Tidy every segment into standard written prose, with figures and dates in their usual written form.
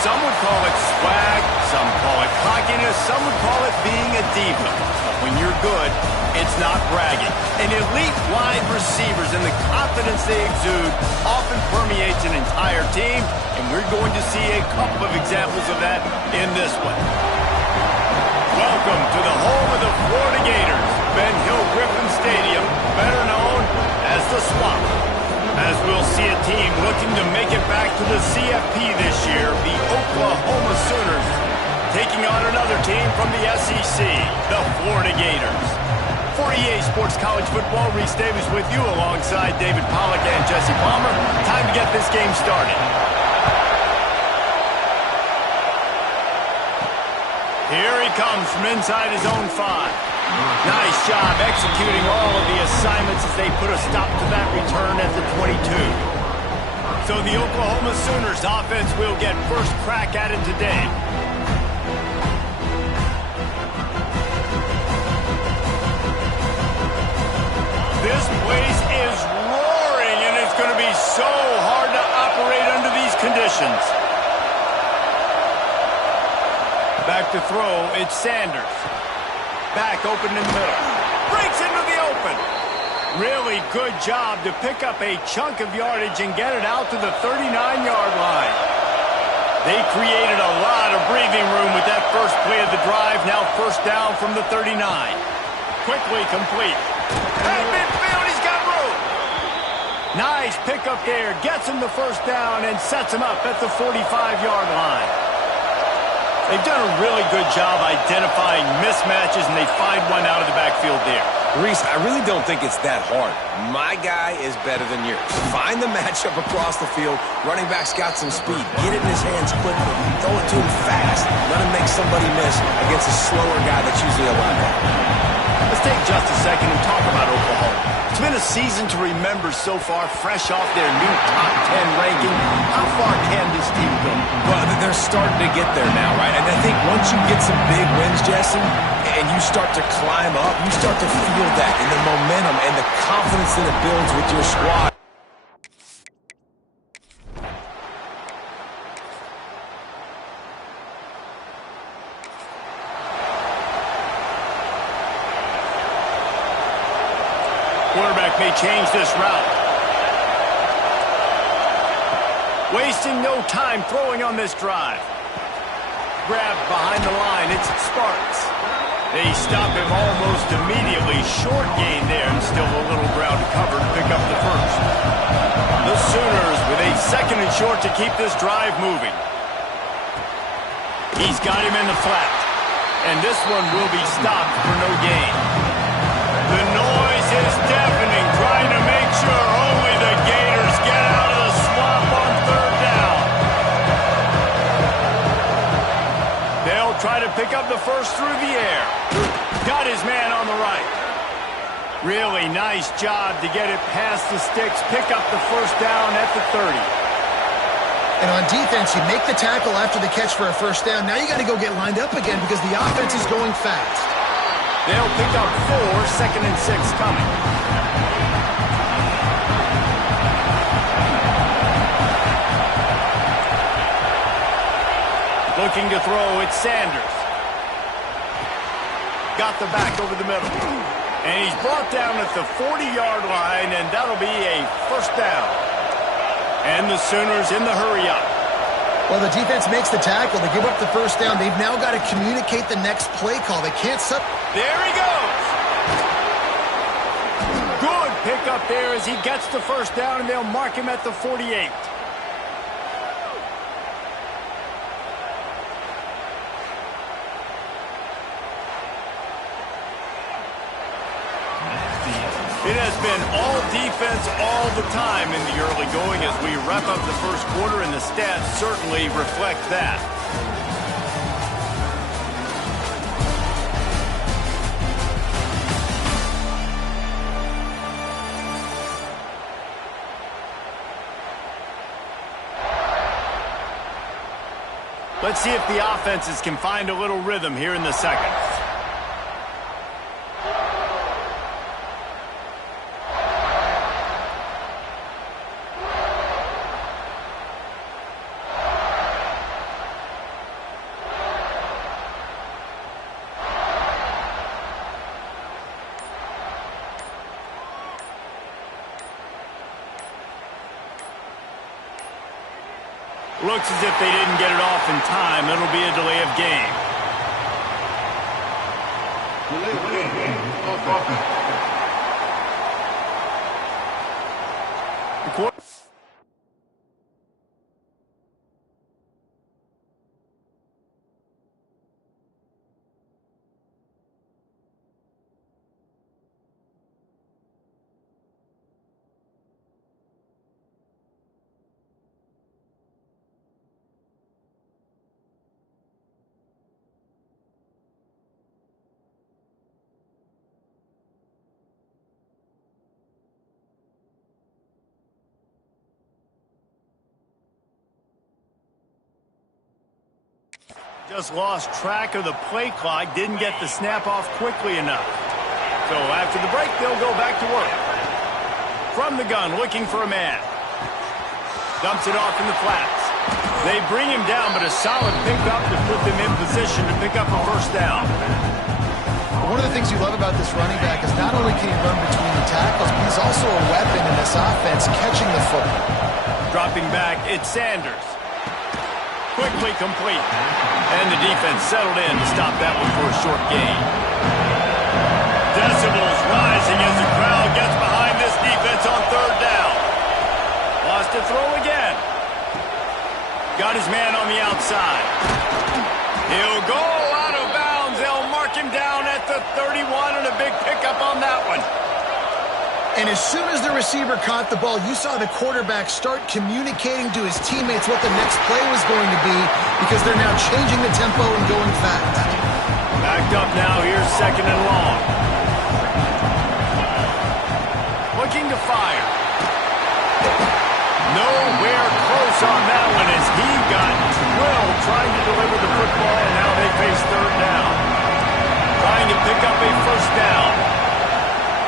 Some would call it swag, some call it cockiness, some would call it being a diva. But when you're good, it's not bragging. And elite wide receivers and the confidence they exude often permeates an entire team, and we're going to see a couple of examples of that in this one. Welcome to the home of the Florida Gators, Ben Hill Griffin Stadium, better known as the Swamp. As we'll see a team looking to make it back to the CFP this year, the Oklahoma Sooners, taking on another team from the SEC, the Florida Gators. For EA Sports College Football, Reese Davis with you alongside David Pollack and Jesse Palmer. Time to get this game started. Here he comes from inside his own 5. Nice job executing all of the assignments as they put a stop to that return at the 22. So the Oklahoma Sooners offense will get first crack at it today. This place is roaring, and it's going to be so hard to operate under these conditions. Back to throw, it's Sanders. Back open in the middle. Breaks into the open. Really good job to pick up a chunk of yardage and get it out to the 39-yard line. They created a lot of breathing room with that first play of the drive. Now first down from the 39. Quickly complete. At midfield, he's got room. Nice pickup there. Gets him the first down and sets him up at the 45-yard line. They've done a really good job identifying mismatches, and they find one out of the backfield there. Reese, I really don't think it's that hard. My guy is better than yours. Find the matchup across the field. Running back's got some speed. Get it in his hands quickly. Throw it to him fast. Let him make somebody miss against a slower guy that's usually a linebacker. Let's take just a second and talk about Oklahoma. It's been a season to remember so far, fresh off their new top 10 ranking. How far can this team go? Well, they're starting to get there now, right? And I think once you get some big wins, Jesse, and you start to climb up, you start to feel that and the momentum and the confidence that it builds with your squad. Quarterback may change this route. Wasting no time throwing on this drive. Grabbed behind the line, it's Sparks. They stop him almost immediately. Short gain there, and still a little ground to cover to pick up the first. The Sooners with a second and short to keep this drive moving. He's got him in the flat. And this one will be stopped for no gain. The noise is deafening, trying to make sure only the Gators get out of the swamp on third down. They'll try to pick up the first through the air. Got his man on the right. Really nice job to get it past the sticks, pick up the first down at the 30. And on defense, you make the tackle after the catch for a first down. Now you got to go get lined up again because the offense is going fast. They'll pick up 4, second and 6 coming. Looking to throw, it's Sanders. Got the back over the middle. And he's brought down at the 40-yard line, and that'll be a first down. And the Sooners in the hurry-up. Well, the defense makes the tackle. They give up the first down. They've now got to communicate the next play call. They can't There he goes. Good pickup there as he gets the first down, and they'll mark him at the 48. It has been all defense all the time in the early going as we wrap up the first quarter, and the stats certainly reflect that. Let's see if the offenses can find a little rhythm here in the second. Looks as if they didn't get it off in time. It'll be a delay of game. Just lost track of the play clock, didn't get the snap off quickly enough. So after the break, they'll go back to work. From the gun, looking for a man. Dumps it off in the flats. They bring him down, but a solid pickup to put them in position to pick up a first down. One of the things you love about this running back is not only can he run between the tackles, but he's also a weapon in this offense, catching the football. Dropping back, it's Sanders. Quickly complete. And the defense settled in to stop that one for a short gain. Decibels rising as the crowd gets behind this defense on third down. Lost a throw again. Got his man on the outside. He'll go out of bounds. They'll mark him down at the 31 and a big pickup on that one. And as soon as the receiver caught the ball, you saw the quarterback start communicating to his teammates what the next play was going to be because they're now changing the tempo and going fast. Backed up now. Here's second and long. Looking to fire. Nowhere close on that one as he got drilled trying to deliver the football, and now they face third down. Trying to pick up a first down.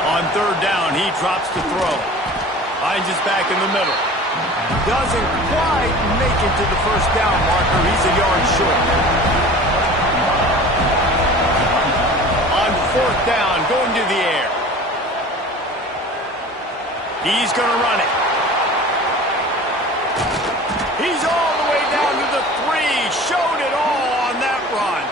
On third down, he drops to throw. Finds his back in the middle. Doesn't quite make it to the first down marker. He's a yard short. On fourth down, going to the air. He's going to run it. He's all the way down to the 3. Showed it all on that run.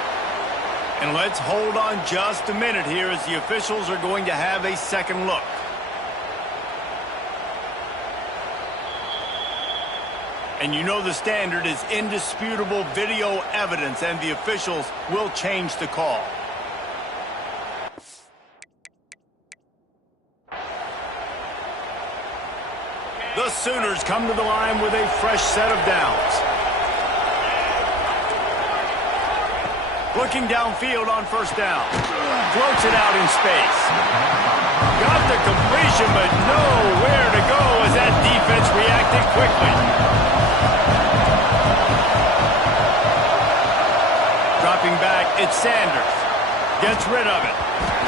And let's hold on just a minute here as the officials are going to have a second look. And you know the standard is indisputable video evidence, and the officials will change the call. The Sooners come to the line with a fresh set of downs. Looking downfield on first down. Floats it out in space. Got the completion, but nowhere to go as that defense reacted quickly. Dropping back, it's Sanders. Gets rid of it.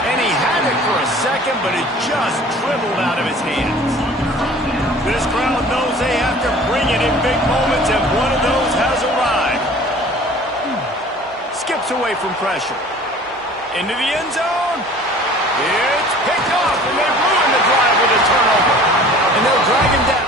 And he had it for a second, but it just dribbled out of his hands. This crowd knows they have to bring it in big moments, and one of those has arrived. Skips away from pressure. Into the end zone. It's picked off, and they ruin the drive with a turnover. And they'll drag him down.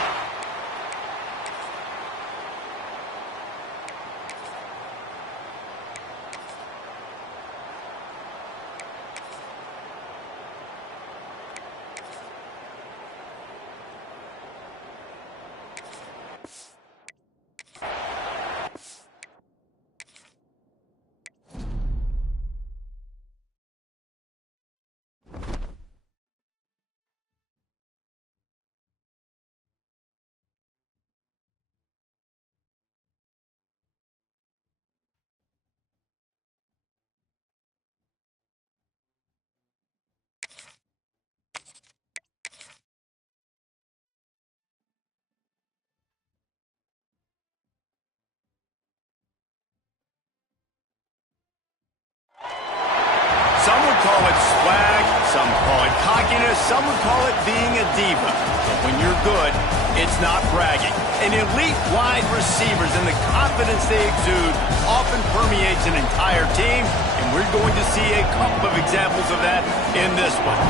Some would call it swag, some call it cockiness, some would call it being a diva. But when you're good, it's not bragging. And elite wide receivers and the confidence they exude often permeates an entire team, and we're going to see a couple of examples of that in this one.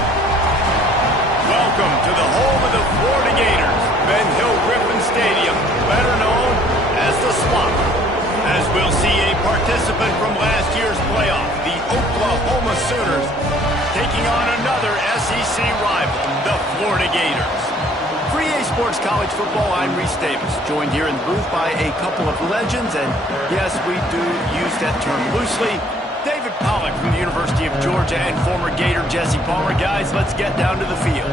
Welcome to the home of the Florida Gators, Ben Hill Griffin Stadium, better known as the swap. As we'll see a participant from last year's playoff, the Oklahoma Sooners, taking on another SEC rival, the Florida Gators. For EA Sports College Football, I'm Reese Davis, joined here in the booth by a couple of legends, and yes, we do use that term loosely. David Pollack from the University of Georgia and former Gator Jesse Palmer. Guys, let's get down to the field.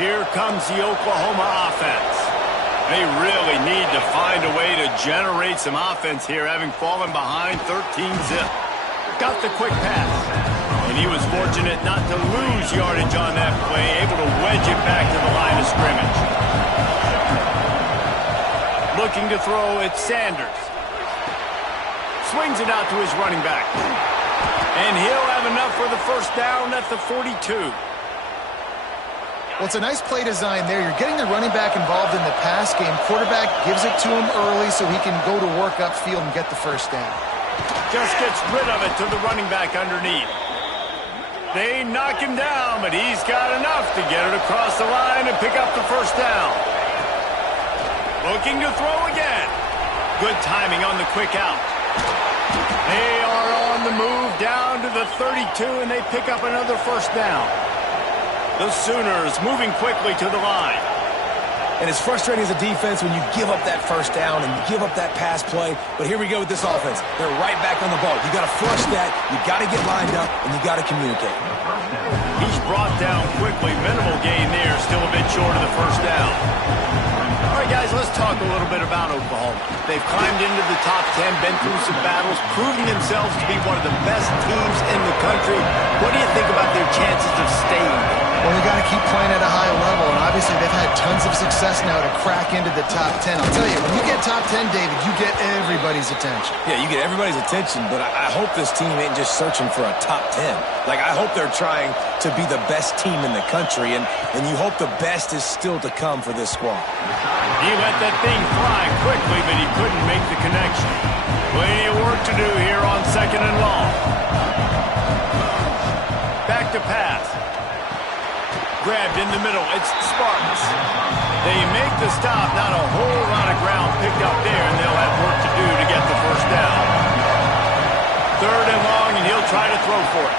Here comes the Oklahoma offense. They really need to find a way to generate some offense here, having fallen behind 13-zip. Got the quick pass, and he was fortunate not to lose yardage on that play, able to wedge it back to the line of scrimmage. Looking to throw, it's Sanders. Swings it out to his running back. And he'll have enough for the first down at the 42. Well, it's a nice play design there. You're getting the running back involved in the pass game. Quarterback gives it to him early so he can go to work upfield and get the first down. Just gets rid of it to the running back underneath. They knock him down, but he's got enough to get it across the line and pick up the first down. Looking to throw again. Good timing on the quick out. They are on the move down to the 32, and they pick up another first down. The Sooners moving quickly to the line. And it's frustrating as a defense when you give up that first down and you give up that pass play. But here we go with this offense. They're right back on the ball. You got to flush that. You got to get lined up, and you got to communicate. He's brought down quickly. Minimal gain there. Still a bit short of the first down. All right, guys, let's talk a little bit about Oklahoma. They've climbed into the top 10, been through some battles, proving themselves to be one of the best teams in the country. What do you think about their chances of staying? Well, they got to keep playing at a high level, and obviously they've had tons of success now to crack into the top 10. I'll tell you, when you get top 10, David, you get everybody's attention. Yeah, you get everybody's attention, but I hope this team ain't just searching for a top 10. Like, I hope they're trying to be the best team in the country, and you hope the best is still to come for this squad. He let that thing fly quickly, but he couldn't make the connection. Plenty of work to do here on 2nd and long. Back to pass. Grabbed in the middle, it's Sparks. They make the stop, not a whole lot of ground picked up there, and they'll have work to do to get the first down. 3rd and long, and he'll try to throw for it.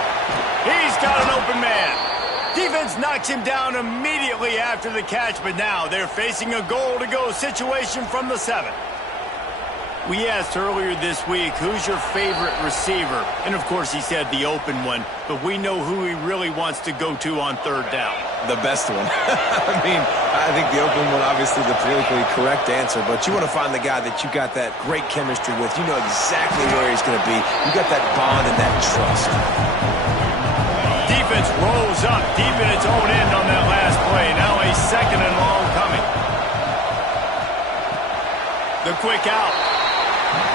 He's got an open man. Defense knocks him down immediately after the catch, but now they're facing a goal-to-go situation from the 7. We asked earlier this week, who's your favorite receiver? And, of course, he said the open one, but we know who he really wants to go to on 3rd down. The best one. I mean, I think the open one, obviously the politically correct answer, but you want to find the guy that you got that great chemistry with. You know exactly where he's going to be. You got that bond and that trust. Defense rolls up deep in its own end on that last play. Now a 2nd and long coming. The quick out.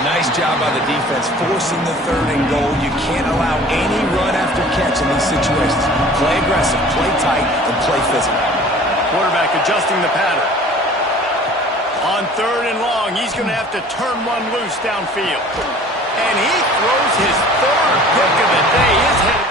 Nice job by the defense, forcing the 3rd and goal. You can't allow any run after catch in these situations. Play aggressive, play tight, and play physical. Quarterback adjusting the pattern. On 3rd and long, he's going to have to turn one loose downfield. And he throws his 3rd pick of the day. His head.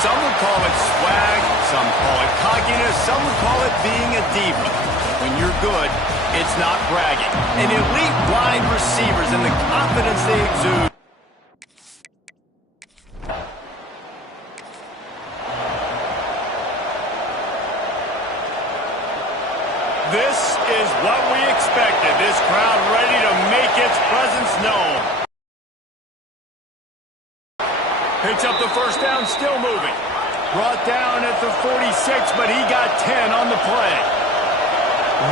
Some would call it swag, some call it cockiness, some would call it being a diva. When you're good, it's not bragging. An elite wide receivers and the confidence they exude. This is what we expected. This crowd ready to make its presence known. first down still moving. Brought down at the 46, but he got 10 on the play.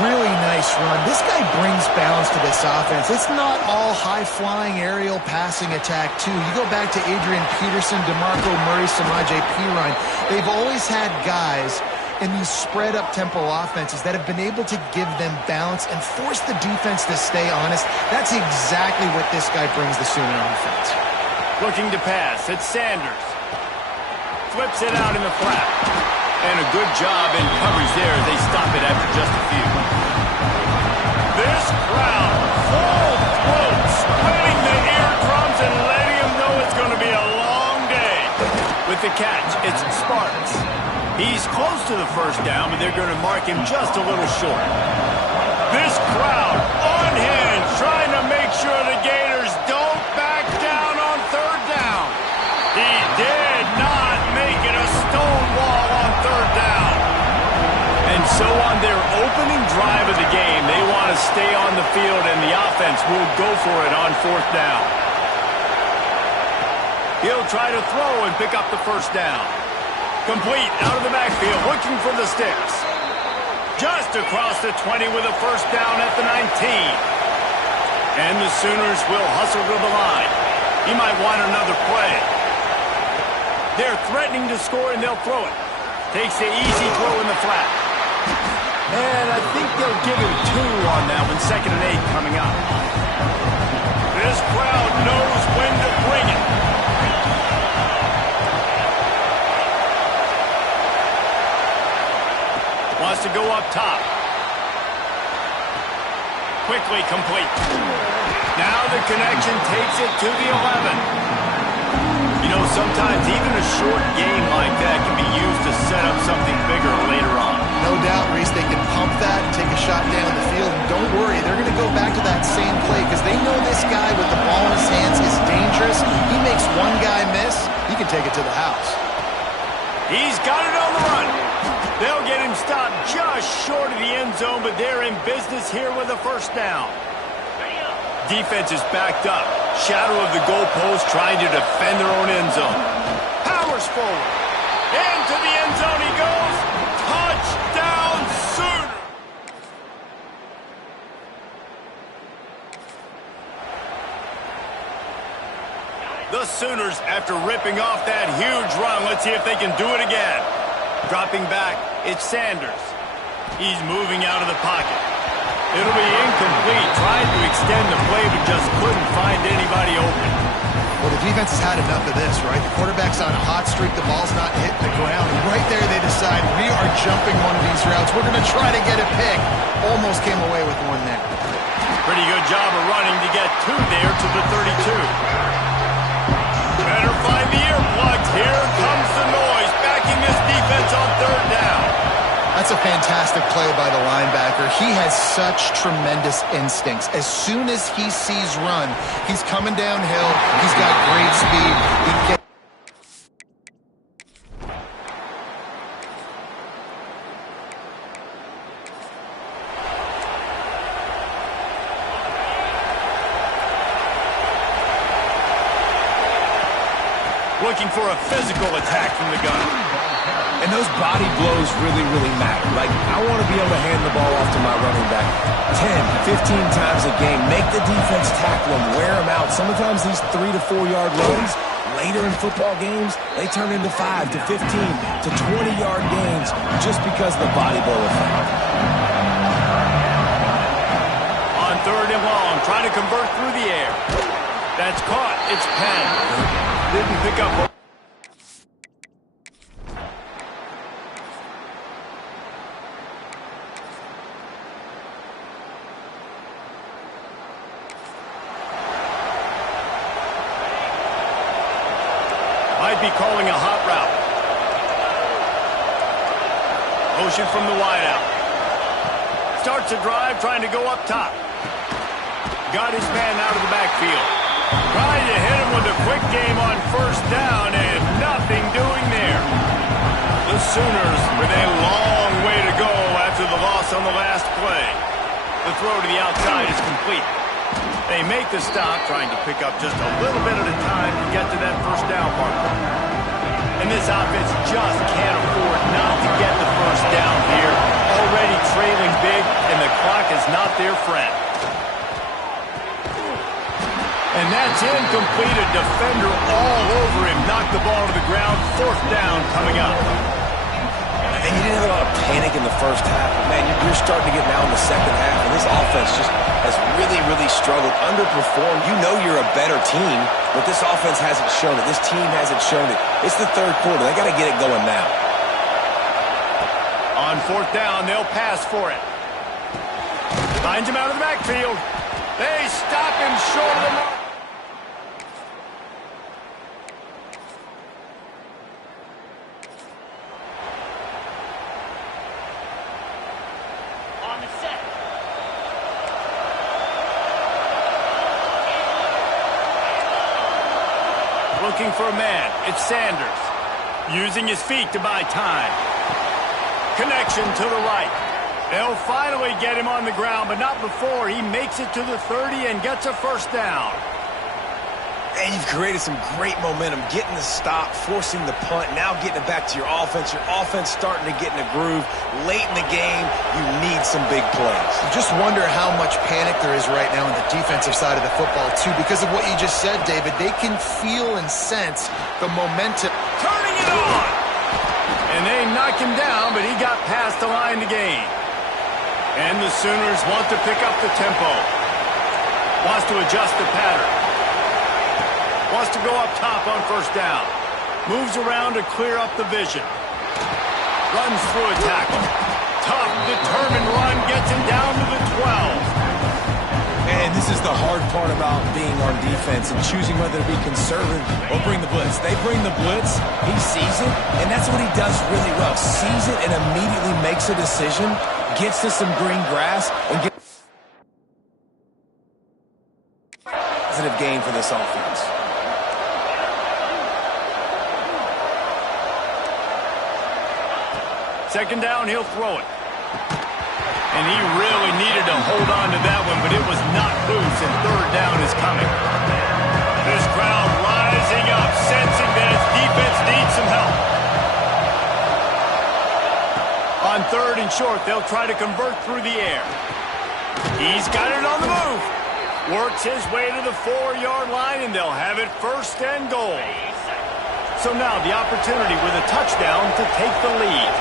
Really nice run. This guy brings balance to this offense. It's not all high-flying aerial passing attack, too. You go back to Adrian Peterson, DeMarco Murray, Samaje Perine. They've always had guys in these spread-up tempo offenses that have been able to give them balance and force the defense to stay honest. That's exactly what this guy brings the Sooner offense. Looking to pass. It's Sanders. Flips it out in the flat. And a good job in coverage there as they stop it after just a few. This crowd, full throat, spreading the eardrums and letting them know it's going to be a long day. With the catch, it's Sparks. He's close to the first down, but they're going to mark him just a little short. This crowd on hand, trying to make sure the Gators don't back down on third down. He did not make it a stone wall on third down. And so on their opening drive of the game, they want to stay on the field, and the offense will go for it on fourth down. He'll try to throw and pick up the first down. Complete out of the backfield, looking for the sticks. Just across the 20 with a first down at the 19. And the Sooners will hustle to the line. He might want another play. They're threatening to score, and they'll throw it. Takes the easy throw in the flat. And I think they'll give him 2 on that one, 2nd and 8 coming up. This crowd knows when to bring it. Wants to go up top. Quickly complete. Now the connection takes it to the 11. You know, sometimes even a short game like that can be used to set up something bigger later on. No doubt, Reese, they can pump that, take a shot down the field, and don't worry, they're going to go back to that same play because they know this guy with the ball in his hands is dangerous. He makes one guy miss, he can take it to the house. He's got it on the run. They'll get him stopped just short of the end zone, but they're in business here with a first down. Defense is backed up. Shadow of the goalpost trying to defend their own end zone. Powers forward. Into the end zone he goes. Touchdown Sooner. The Sooners, after ripping off that huge run, let's see if they can do it again. Dropping back, it's Sanders. He's moving out of the pocket. It'll be incomplete, trying to extend the play, but just couldn't find anybody open. Well, the defense has had enough of this, right? The quarterback's on a hot streak, the ball's not hitting the ground. And right there, they decide, we are jumping one of these routes. We're going to try to get a pick. Almost came away with one there. Pretty good job of running to get 2 there to the 32. Better find the earplugs. Here comes the noise, backing this defense on third down. That's a fantastic play by the linebacker. He has such tremendous instincts. As soon as he sees run, he's coming downhill. He's got great speed. He gets looking for a physical attack from the gun. And those body blows really, really matter. Like, I want to be able to hand the ball off to my running back 10, 15 times a game. Make the defense tackle him, wear him out. Sometimes these 3 to 4 yard runs, later in football games, they turn into 5 to 15 to 20 yard gains just because of the body blow effect. On third and long, trying to convert through the air. That's caught. It's Penn. Didn't pick up. Might be calling a hot route. Motion from the wideout. Starts a drive, trying to go up top. Got his man out of the backfield. Trying to hit him with a quick game on first down, and nothing doing there. The Sooners with a long way to go after the loss on the last play. The throw to the outside is complete. They make the stop, trying to pick up just a little bit at a time to get to that first down marker. And this offense just can't afford not to get the first down here. Already trailing big, and the clock is not their friend. And that's incomplete. A defender all over him. Knocked the ball to the ground. Fourth down coming up. And you didn't have a lot of panic in the first half. But man, you're starting to get now in the second half. And this offense just has really, really struggled, underperformed. You know you're a better team, but this offense hasn't shown it. This team hasn't shown it. It's the third quarter. They got to get it going now. On fourth down, they'll pass for it. Finds him out of the backfield. They stop him short of the mark. On the set. Looking for a man. It's Sanders. Using his feet to buy time. Connection to the right. They'll finally get him on the ground, but not before he makes it to the 30 and gets a first down. And you've created some great momentum, getting the stop, forcing the punt, now getting it back to your offense. Your offense starting to get in a groove. Late in the game, you need some big plays. I just wonder how much panic there is right now on the defensive side of the football, too, because of what you just said, David. They can feel and sense the momentum. Turning it on! And they knock him down, but he got past the line to gain. And the Sooners want to pick up the tempo. Wants to adjust the pattern. Wants to go up top on first down. Moves around to clear up the vision. Runs through a tackle. Tough, determined run gets him down to the 12. And this is the hard part about being on defense and choosing whether to be conservative or bring the blitz. They bring the blitz, he sees it, and that's what he does really well. Sees it and immediately makes a decision, gets to some green grass, and gets positive gain for this offense. Second down, he'll throw it. And he really needed to hold on to that one, but it was not loose, and third down is coming. This crowd rising up, sensing that its defense needs some help. On third and short, they'll try to convert through the air. He's got it on the move. Works his way to the 4-yard line, and they'll have it first and goal. So now the opportunity with a touchdown to take the lead.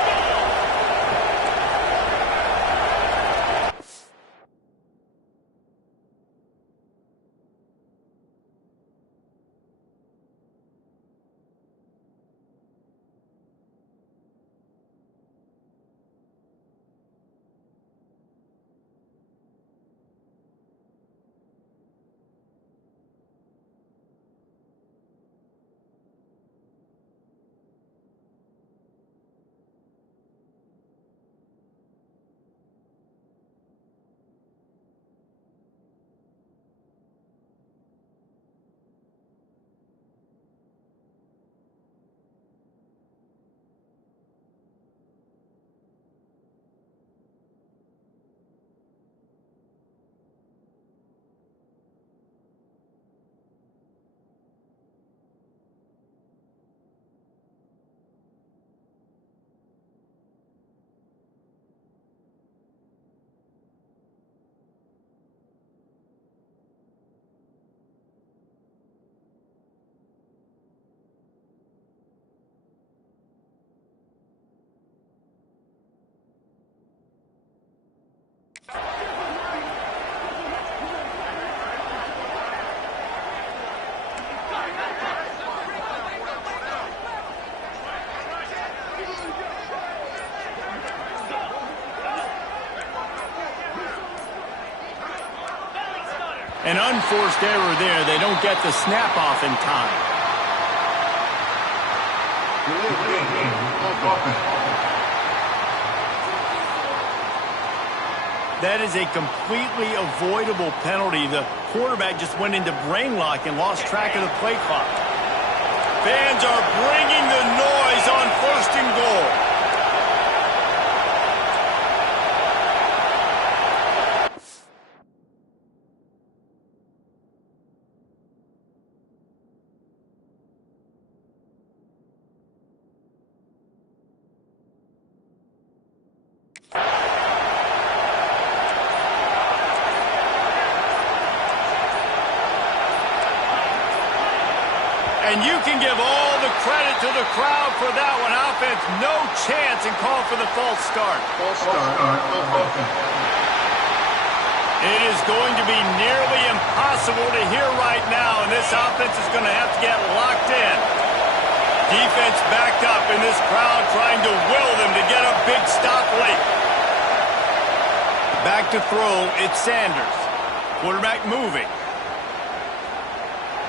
An unforced error there. They don't get the snap off in time. That is a completely avoidable penalty. The quarterback just went into brain lock and lost track of the play clock. Fans are bringing the noise on first and goal. And you can give all the credit to the crowd for that one. Offense, no chance, and call for the false start. It is going to be nearly impossible to hear right now, and this offense is going to have to get locked in. Defense backed up, and this crowd trying to will them to get a big stop late. Back to throw, it's Sanders. Quarterback moving.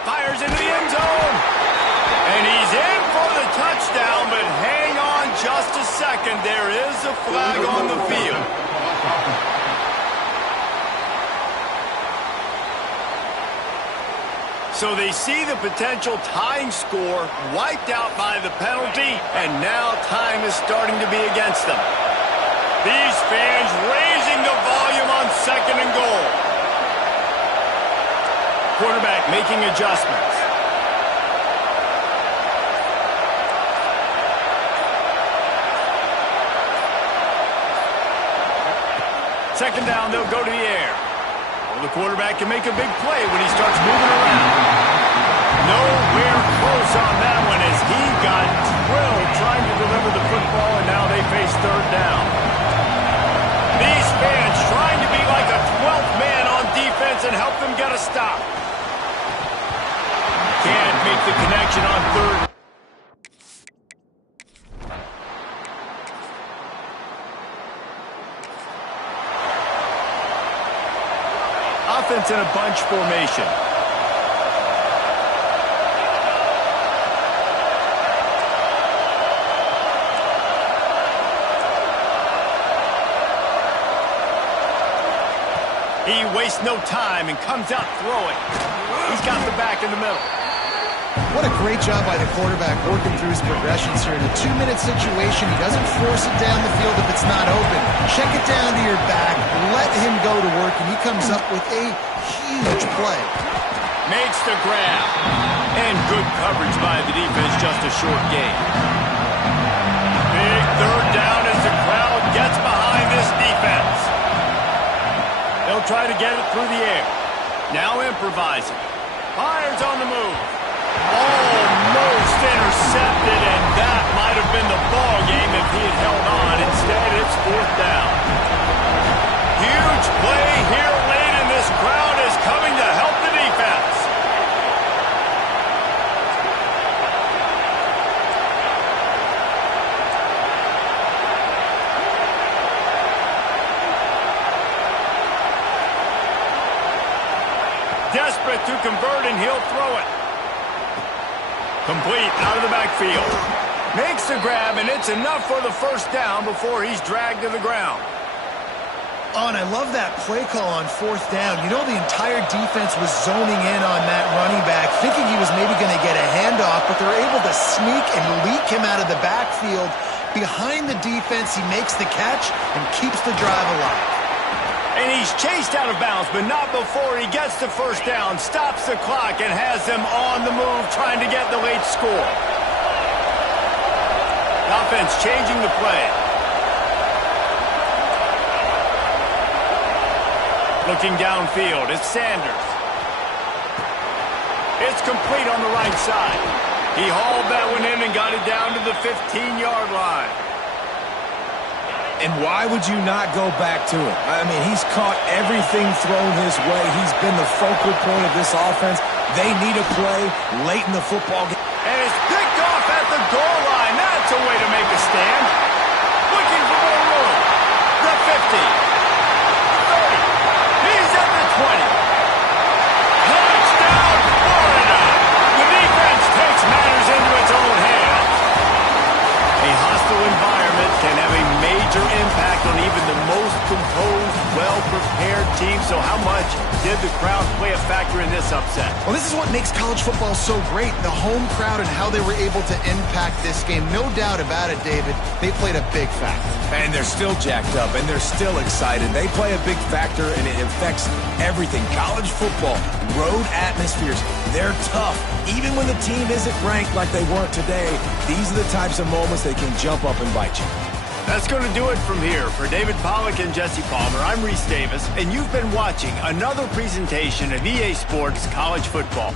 Fires into the end zone. And he's in for the touchdown, but hang on just a second. There is a flag on the field. So they see the potential tying score wiped out by the penalty, and now time is starting to be against them. These fans raising the volume on 2nd and goal. Quarterback making adjustments. Second down, they'll go to the air. Well, the quarterback can make a big play when he starts moving around. Nowhere close on that one as he got drilled trying to deliver the football, and now they face 3rd down. These fans trying to be like a 12th man on defense and help them get a stop. Can't make the connection on 3rd. Offense in a bunch formation. He wastes no time and comes out throwing. He's got the back in the middle. What a great job by the quarterback working through his progressions here. In a 2-minute situation, he doesn't force it down the field if it's not open. Check it down to your back, let him go to work, and he comes up with a huge play. Makes the grab. And good coverage by the defense, just a short gain. Big 3rd down as the crowd gets behind this defense. They'll try to get it through the air. Now improvising. Fires on the move. Almost intercepted, and that might have been the ball game if he had held on. Instead, it's 4th down. Huge play here late, and this crowd is coming to help the defense. Desperate to convert, and he'll throw it. Complete out of the backfield. Makes the grab, and it's enough for the 1st down before he's dragged to the ground. Oh, and I love that play call on 4th down. You know, the entire defense was zoning in on that running back, thinking he was maybe going to get a handoff, but they're able to sneak and leak him out of the backfield. Behind the defense, he makes the catch and keeps the drive alive. And he's chased out of bounds, but not before he gets the 1st down, stops the clock, and has them on the move trying to get the late score. Offense changing the play. Looking downfield, it's Sanders. It's complete on the right side. He hauled that one in and got it down to the 15-yard line. And why would you not go back to it? I mean, he's caught everything thrown his way. He's been the focal point of this offense. They need a play late in the football game. And it's picked off at the goal line. That's a way to make a stand. Looking for more room. The 50. 30. He's at the 20. Touchdown, Florida. The defense takes matters into its own hands. A hostile environment can have a major impact on even the most composed, well-prepared team. So how much did the crowd play a factor in this upset? Well, this is what makes college football so great, the home crowd and how they were able to impact this game. No doubt about it, David. They played a big factor. And they're still jacked up, and they're still excited. They play a big factor, and it affects everything. College football, road atmospheres, they're tough. Even when the team isn't ranked like they weren't today, these are the types of moments they can jump up and bite you. That's going to do it from here. For David Pollack and Jesse Palmer, I'm Reese Davis, and you've been watching another presentation of EA Sports College Football.